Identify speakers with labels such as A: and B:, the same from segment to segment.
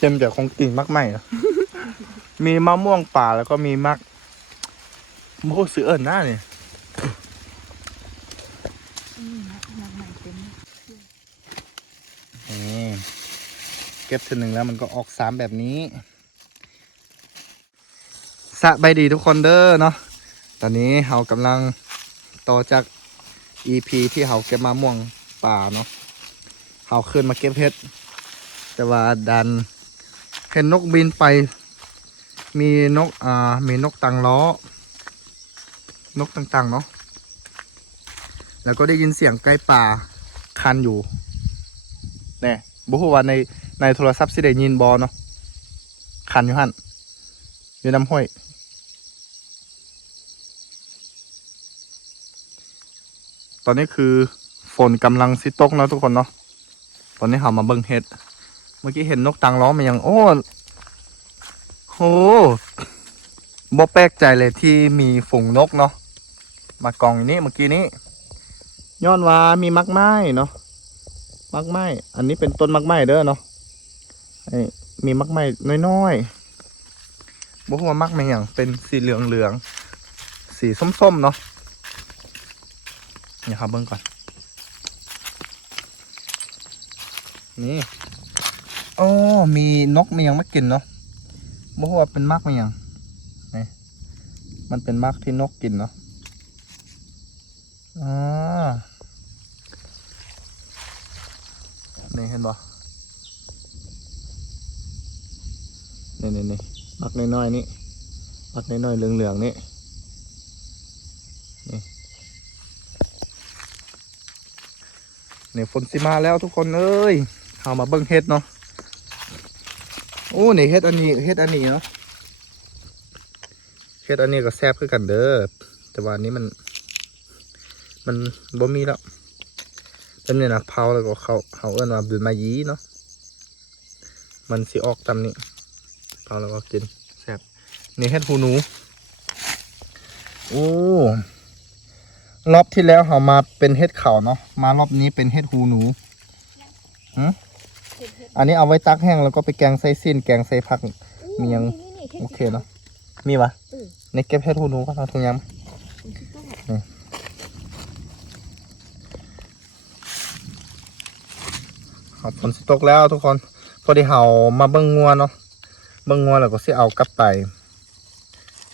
A: เต็มจากของกิ่งมากไหมอะมีมะม่วงป่าแล้วก็มีมักโมโหซื้อเอิญหน้าเนี่ย
B: นี่เก็
A: บทีหนึ่งแล้วมันก็ออกสามแบบนี้สะใบายดีทุกคนเด้อเนาะตอนนี้เรากำลังต่อจาก EP ที่เราเก็บมะม่วงป่าเนาะเราขึ้นมาเก็บเห็ดแต่ว่าดัน เห็นนกบินไป มีนกอ่ามีนกตังล้อ นกต่างๆเนาะแล้วก็ได้ยินเสียงไก่ป่าคันอยู่แน่บุหัวในในโทรศัพท์สิได้ยินบอเนาะคันอยู่หันอยู่น้ำห้วยตอนนี้คือฝนกำลังสิตกเนาะทุกคนเนาะ ตอนนี้เขามาเบิ่งเห็ด เมื่อกี้เห็นนกตังล้องมันยังโอ้โหบ่แปลกใจเลยที่มีฝูงนกเนาะมากองอยู่นี่เมื่อกี้นี้ย้อนว่ามีมักไม้เนาะมักไม้อันนี้เป็นต้นมักไม้เด้อเนาะมีมักไม้น้อยๆบอกว่ามักไม้อย่างเป็นสีเหลืองเหลืองสีส้มๆเนาะนี่ครับเบิ่งก่อนนี่ อ้มีนกมีหยังมากินเนาะบอกว่าเป็นมักไม้อย่างนี่มันเป็นมักที่นกกินเนาะอ่านี่เห็นบ่นี่นี่นี่มักน้อยๆนี่มักน้อยๆเหลืองๆนี่นี่นี่ฝนสิมาแล้วทุกคนเอ้ยเอามาเบิ่งเฮ็ดเนาะ โอ้นี่เฮ็ดอันนี้เฮ็ดอันนี้เนาะเฮ็ดอันนี้ก็แซ่บคือกันเด้อแต่ว่าอันนี้มัน มันบ่มีแล้วเป็นเนี่ยนะเผาแล้วก็เขาเขาเอิ้นว่าบืนมายีเนาะมันสิออกตามนี้เผาแล้วก็กินแซ่บนี่เห็ดหูหนูโอ้รอบที่แล้วเขามาเป็นเห็ดเขาเนาะมารอบนี้เป็นเห็ดหูหนูหืม อันนี้เอาไว้ตักแห้งแล้วก็ไปแกงใส่สิ้น แกงใส่ผักมียังโอเคเนาะมีวะในเก็บเห็ดหูหนูก็ทำทุกอยางครับฝนสิตกแล้วทุกคนพอดีเห่ามาเบิ้งงัวเนาะเบิ้งงัวแล้วก็สิเอากลับไป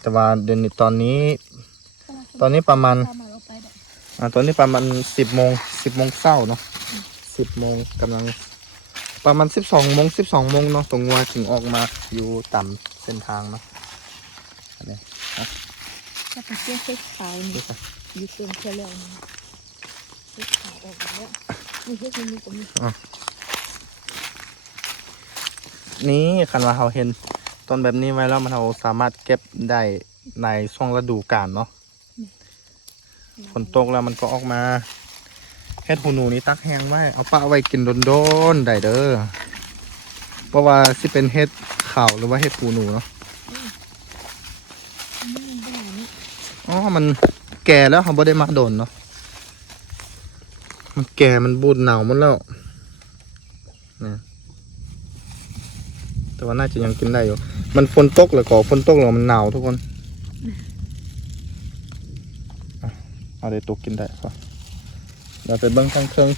A: แต่ว่าเดี๋ยวนี้ตอนนี้ ตอนนี้ประมาณ
B: เข้ามาเราไปได้
A: อ่าตอนนี้ประมาณสิบโมงสิบโมงเช้าเนาะสิบโมงกำลัง ประมาณสิบสองโมงสิบสองโมงเนาะตรงงัวถึงออกมาอยู่ต่ำเส้นทางเนาะอันนี้
B: จะไปเชื่อเช็คขาวนี่อยู่เติมเท่าแล้วนี่เช็คขาวออกมาแล้วนี่เช็คนี่ก็มี
A: นี่คันว่าเราเห็นต้นแบบนี้ไว้แล้วมันเราสามารถเก็บได้ในช่วงฤดูกาลเนาะฝนตกแล้วมันก็ออกมาเฮ็ดหูหนูนี่ตักแห้งไว้เอาปะไว้กินโดนๆได้เด้อเพราะว่าสิเป็นเฮ็ดขาวหรือว่าเฮ็ดหูหนูเนาะ
B: อ๋อ
A: มันแก่แล้วเขาบ่ได้มาโดนเนาะมันแก่มันบูดหนาวหมดแล้วนะแต่ว่าน่าจะยังกินได้อยู่ มันฝนตกแล้วก็ฝนตกแล้วมันหนาวทุกคนอะเอาได้ตัวกินได้ปะ เดี๋ยวไปเบิ้งข้างเครื่อง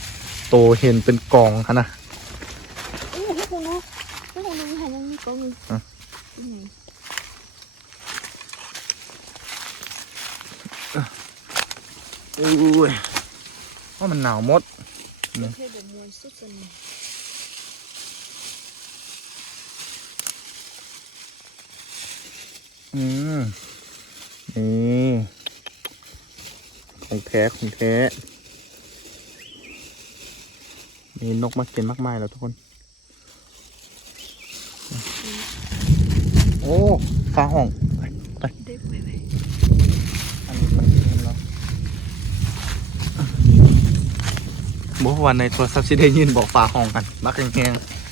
A: โตเห็นเป็นกองค่ะนะ
B: เอ้ยให้คุณนะให้คุณนะหันยังมีกล้องอยู่
A: อะ
B: อืม
A: อุ้ยว่ามันหนาวหมด
B: ไม่ใช่เดี๋ยวมวยสุดสน
A: อืมนี่ของแท้ของแท้ มีนกมากินมากมายแล้วทุกคน โอ้ฟ้าห้องไป
B: เด็กไปไป
A: อันนี้มันเห็นแล้วเมื่อวันในโทรศัพท์ที่ได้ยินบอกฟ้าห้องกันมักแห้งๆ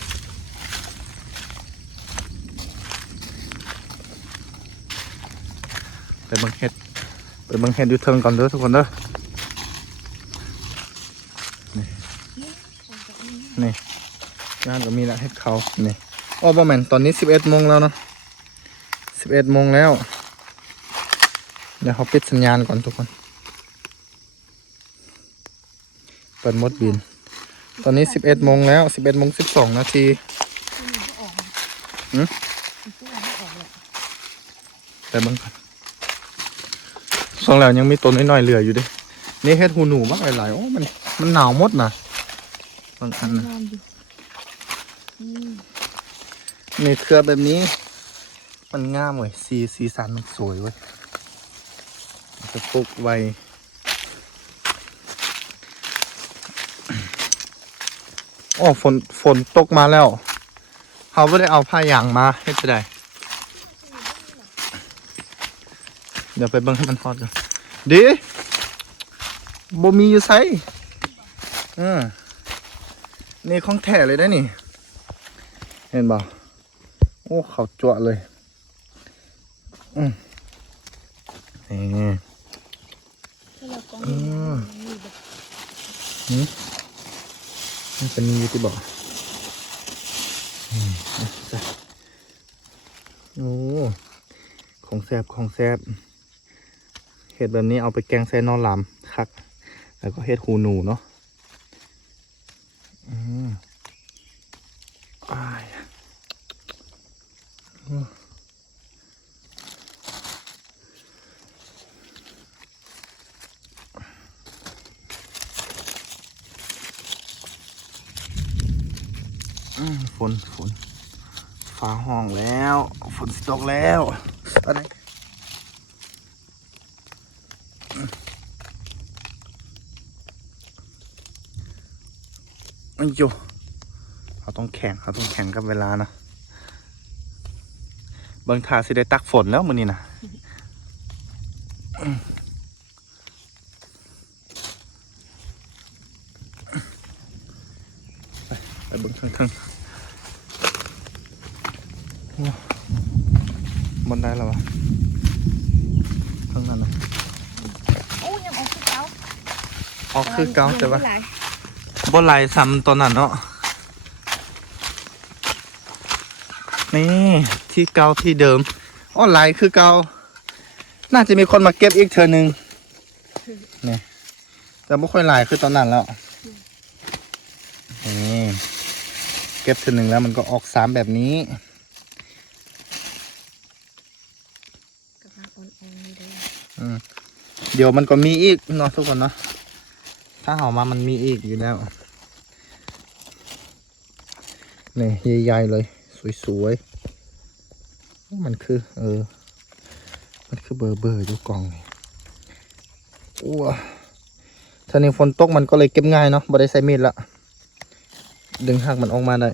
A: ไปเบิ่งเห็ดไปเบิ่งเห็ดอยู่เทิงก่อนเด้อทุกคนเด้อ
B: ของจาก นี่
A: งานก็มีละเห็ดเขานี่อ๋อประมาณตอนนี้สิบเอ็ดโมงแล้วเนาะสิบเอ็ดโมงแล้ว เดี๋ยวเขาปิดสัญญาณก่อนทุกคน เปิดมดบิน ตอนนี้สิบเอ็ดโมงแล้วสิบเอ็ดโมงสิบสองนาที
B: อื
A: มแต่เบางก่อนสองแล้วยังมีต้นน้อยๆเหลืออยู่ดินี่เฮ็ดหูหนูมากหลายๆโอ้มันมันหนาวมดนะ บางอันนะ
B: นอนอยู่อืม
A: นี่เครือแบบนี้ มันงามเว้ยสีสีสันมันสวยเว้ยมันจะปลูกไว้โอ้ฝนฝนตกมาแล้วเขาไม่ได้เอาผ้ายางมาเฮ็ดจะได้เดี๋ยวไปเบิ่งให้มันทอดกันดีบ่มีอยู่ไสเออ นี่ของแท้เลยได้นี่ เห็นบ่โอ้เขาจั่วเลย อืมนี่
B: ถ้าเราก็
A: อืม
B: มีแบบ
A: มันจะมีอยู่ที่บ่อืมอ่โอ้ของแซบของแซบเห็ดแบบนี้เอาไปแกงใส่นอนหลามคัก แล้วก็เห็ดหูหนูเนาะอืมอ้ายอืมอืมฝนฝนฟ้าห้องแล้ว ฝนสิตกแล้ว อะไรอ้ยโยเขาต้องแข่งเขาต้องแข่งกับเวลานะเบางทาสิได้ตักฝนแล้วมือนี้นะไปไปเบิ่งเทิงๆโอ้ บนได้แล้ววะข้างนั้นนะ
B: โอ้ยังออกคือเก่า
A: ออกคือเก่าแต่ว่า
B: ยังไม่หลย
A: บ่ไหลซ้ำตอนนั้นเนาะนี่ที่เก่าที่เดิมอ้อไหลคือเก่าน่าจะมีคนมาเก็บอีกเธอหนึ่งนี่แต่ไม่ค่อยไหลคือตอนนั้นแล้วนี่เก็บเธอหนึ่งแล้วมันก็ออกสามแบบนี้
B: กำลังอ่อนๆนี่ เดี๋
A: ยวมันก็มีอีกเนาะทุกคนเนาะถ้าเห่ามามันมีอีกอยู่แล้วนี่ใหญ่ๆเลย สวยๆมันคือ เออ มันคือเบอร์เบอร์อยู่กล่องนี่อ้วถ้าในฝนตกมันก็เลยเก็บง่ายเนาะบ่ได้ใส่มีดละดึงหักมันออกมาได้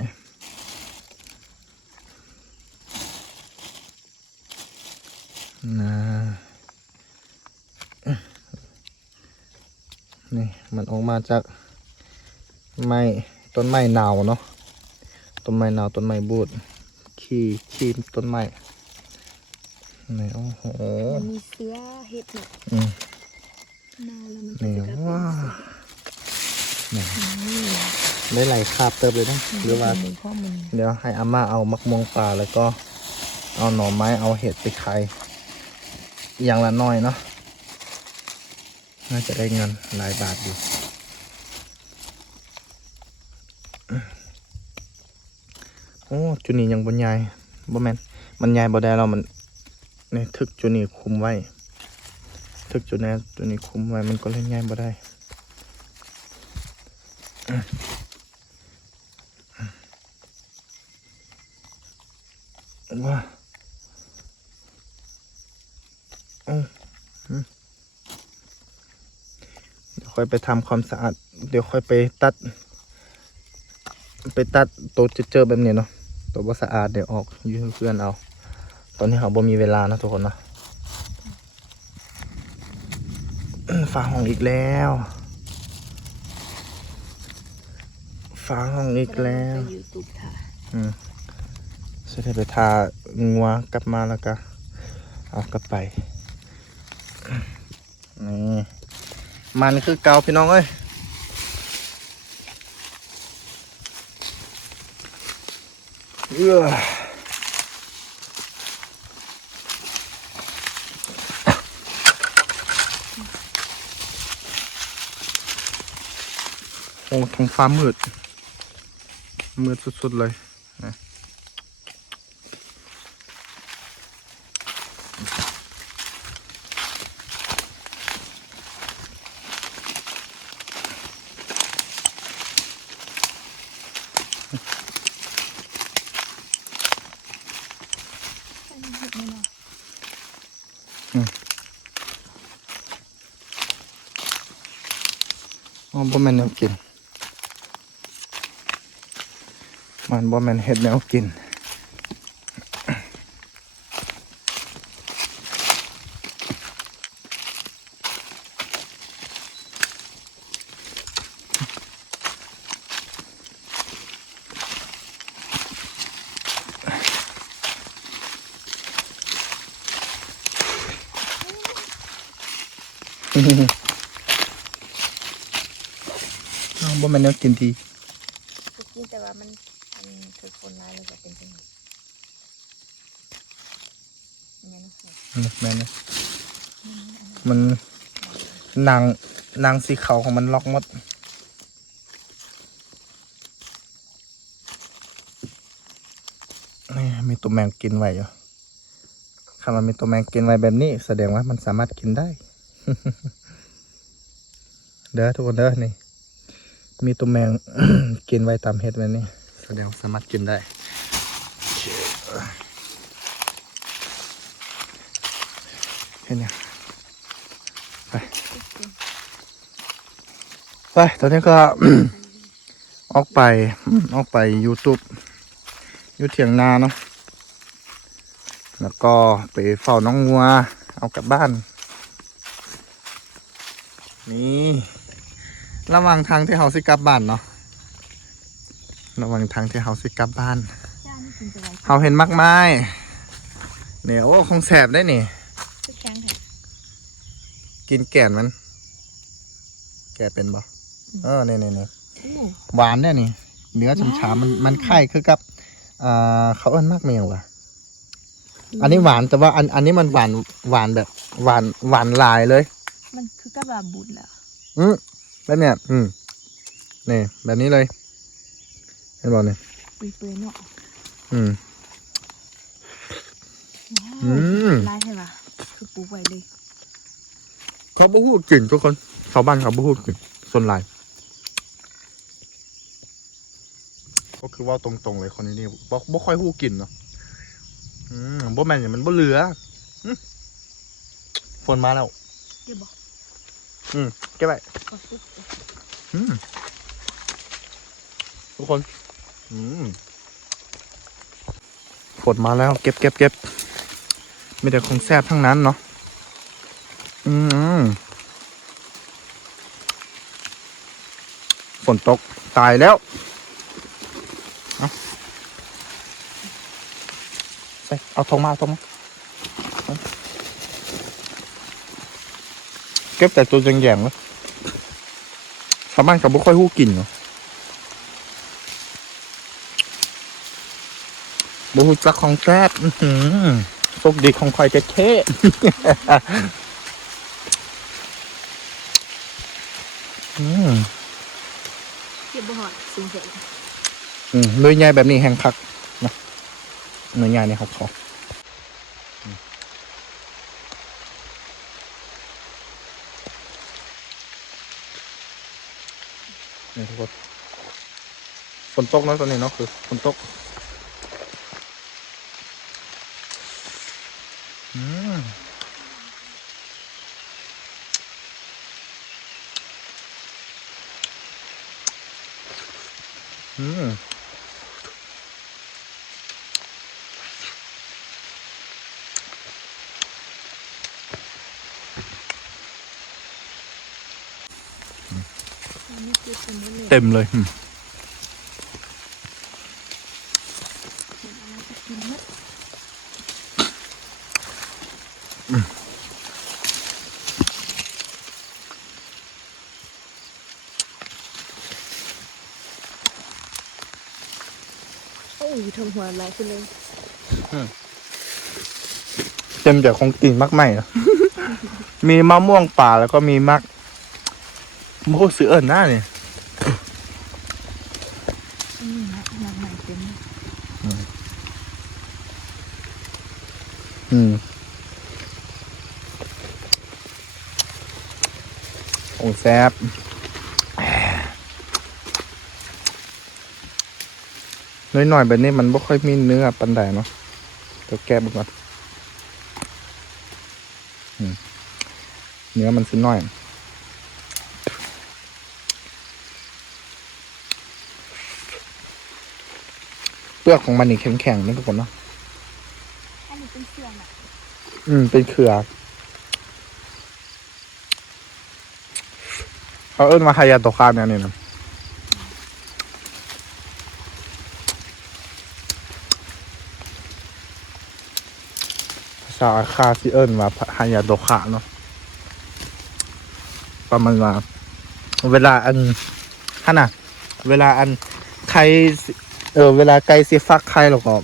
A: นี่มันออกมาจากไม้ต้นไม้หนาวเนาะต้นไม้หนาวต้นไม้บูดขี้ขี้ต้นไม้นี่โอ้โห
B: มันมีเสื้อเห็ดเนี่ย
A: อืม
B: นาวแล้วมัน
A: นี่
B: จะกลายเป็น
A: ว้า
B: เสื้อ
A: นี่
B: อืม
A: ได้ไหลคาบเติบเลยนะหรือว่า
B: มีข้อมูล
A: เดี๋ยวให้อาม่าเอามักม่วงป่าแล้วก็เอาหน่อไม้เอาเห็ดไปขายอย่างละหน้อยเนาะ น่าจะได้เงินหลายบาทอยู่โอ้จุนี่ยังบนยายบ่แมนมันยายบ่ได้เรามันนี่ทึกจุนี่คุมไว้ ทึกจุนี่จุนี่คุมไว้มันก็เล่นยายบ่ได้ว้าอืมอืมเดี๋ยว ค่อยไปทำความสะอาด เดี๋ยวค่อยไปตัด ไปตัดตัวเจอแบบนี้เนาะตัวว่าสะอาดเดี๋ยวออกอยืนเพื่อนเอา ตอนนี้เขาบ่มีเวลานะทุกคนนะอื้อฝาห้องอีกแล้วฝาห้องอีกแล้วอืมจะได้ไปทางัวกลับมาแล้วก็เอากลับไปนี่ มันคือเกาพี่น้องเอ้ยเออโอ้ท้องฟ้ามืดมืดสุดๆเลยนะ อ๋อบ่แม่นแนวกิน มันบ่แม่นเฮ็ดแนวกินอ้าว บ่แม่นแนวกินที
B: ก็กินแต่ว่ามันมันคือคนร้ายเลยจะเป็นจังไงเนี่ยนะค่ะ
A: อืมแม่นนะมันหนังหนังสีขาวของมันล็อกหมดนี่มีตัวแมงกินไว้อยู่ถ้ามันมีตัวแมงกินไว้แบบนี้ แสดงว่ามันสามารถกินได้ เด้อทุกคนเด้อนี่ มีตัวแมง กินไว้ตามเห็ดไว้นี่แสดงสามารถกินได้เห็นยังไปไปตอนนี้ก็ ออกไปออกไป YouTube อยู่เถียงนาเนาะแล้วก็ไปเฝ้าน้องงัว เอากลับบ้าน นี่ ระหว่างทางที่เฮาสิกลับบ้านเนาะระหว่างทางที่เฮาสิกลับบ้าน
B: ย่างนี่กินจะไร
A: เฮาเห็นมากมายเนี่ยโอ้คงแสบได้นี่
B: คือแข็งแท้
A: กินแก่นมัน แก่เป็นบ่เออเนี่ยเนี่ยเนี่ย
B: โอ้
A: หวานเนี่ยนี่เนื้อฉ่ำๆมันมันไข่คือกับอ่าเขาเอิ้นมากเมียวอะอันนี้หวานแต่ว่าอันอันนี้มันหวานหวานแบบ หวานหวานหลายเลย
B: มันคือกระบาบุญแหละ
A: อืม แบบเนี้ยอืมนี่แบบนี้เลยเห็นบอกเนี่ย
B: เปื่อยๆเนาะ
A: อืม
B: ว้าว
A: อืม
B: ลายใช่ปะคือปูไว้เลย
A: เขาบ่พูดกลิ่นทุกคนชาวบ้านเขาบ่พูดกลิ่นส่วนหลายก็คือว่าตรงๆเลยคนนี้นี่บ่บ่ค่อยพูดกลิ่นเนาะอืมบ่แม่นอย่างมันบ่เหลืออืมฝนมาแล้ว
B: เดี๋ยวบอก
A: อืมเก็บไว้
B: อื
A: มทุกคน อืมฝนมาแล้ว เก็บเก็บเก็บมีแต่ของแซ่บทั้งนั้นเนาะอืมฝนตก ตายแล้วเอาไปเอาทงมาเอาทงมาเอา เก็บแต่ตัวแยงๆเลยชาวบ้านเขาไม่ค่อยหู้กินเนาะบูฮูจักของแซ่บอื้อหือโชคดีของคอยเท่ๆอืม
B: เก็บบ่หอดสูงเสร็จ
A: อืมด้วยใหญ่แบบนี้แห้งคักนะเนื้อใหญ่เนี่ยเขาขออื นี่ทุกคนฝนตกนอะตอนนี้เนาะคือฝนตกอืมอืม
B: อันนี้คือสมุน เลย
A: เต็มเลยอืม
B: เห็นอะไรจะกินมั้ยโอ้ยทงหัวไหลขึ้นเลย
A: เต็มจากของกินมากใหม่อะมีมะม่วงป่าแล้วก็มีมักโมโหซื้อเอิญหน้าเนี่ย
B: อืมนะนักใหม่เต็ม
A: อืมโอ้แซบน้อยๆแบบนี้มันไม่ค่อยมีเนื้อปันใดเนาะเดี๋ยวแก้บุก่อนอืมเนื้อมันสิน้อย ปลือกของมันนี่แข็งๆนะทุกคนเนาะ
B: อันนี้เป็นเสื่อมอะ
A: อืม เป็นเครือเขาเอิ้นว่าไฮยาโตคาเนี่ยนี่นะภาษาอาคาที่เอิ้นว่าไฮยาโตคาเนาะ ประมาณว่าเวลาอันฮะน่ะ เวลาอันไข่สิ เออ เวลาไก่สิฟักไข่แล้วก็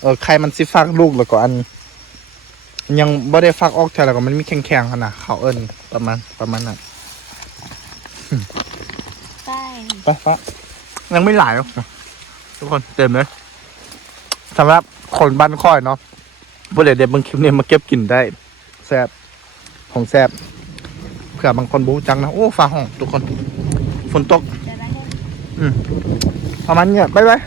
A: เออไข่มันสิฟักลูกแล้วก็อัน ยังบ่ได้ฟักออกเท่าแล้วก็มันมีแข็งๆขนาดเขาเอิ้นประมาณประมาณนั้น
B: ใต้
A: ไปฟ้ายังไม่หลายหรอกทุกคนเต็มเลยสำหรับคนบ้านค่อยเนาะผู้ใดเด็ดบางคลิปเนี่ยมาเก็บกินได้แซบของแซบเผื่อบางคนบรู้จังนะ โอ้ฟ้าห้องทุกคน ฝนตก ประมาณนี้ครับบ๊ายบาย